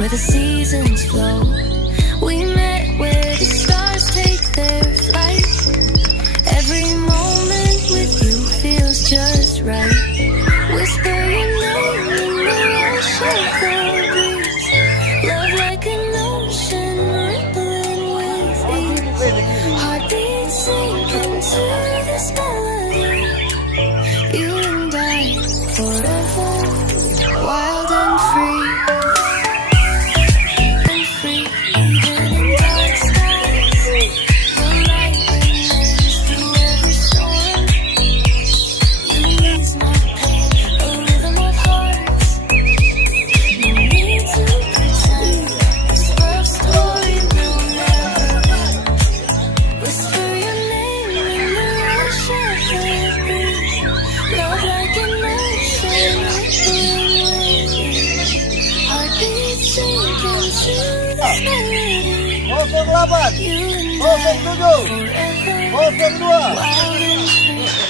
where the seasons flow. We met where the stars take their flight. Every moment with you feels just right. Whisper your name in the rush of the breeze. Love like an ocean rippling with ease. Heartbeats sink into this melody. You and I forever, wild and free. And free, even in dark skies. The light remains through every storm. You ease my pain, a rhythm of hearts. No need to pretend. This love story will never end. Whisper your name in the rush of the breeze. Love like an ocean rippling with ease. Heartbeats sink into this melody. 08, You and I 07, forever, 02, wild and free.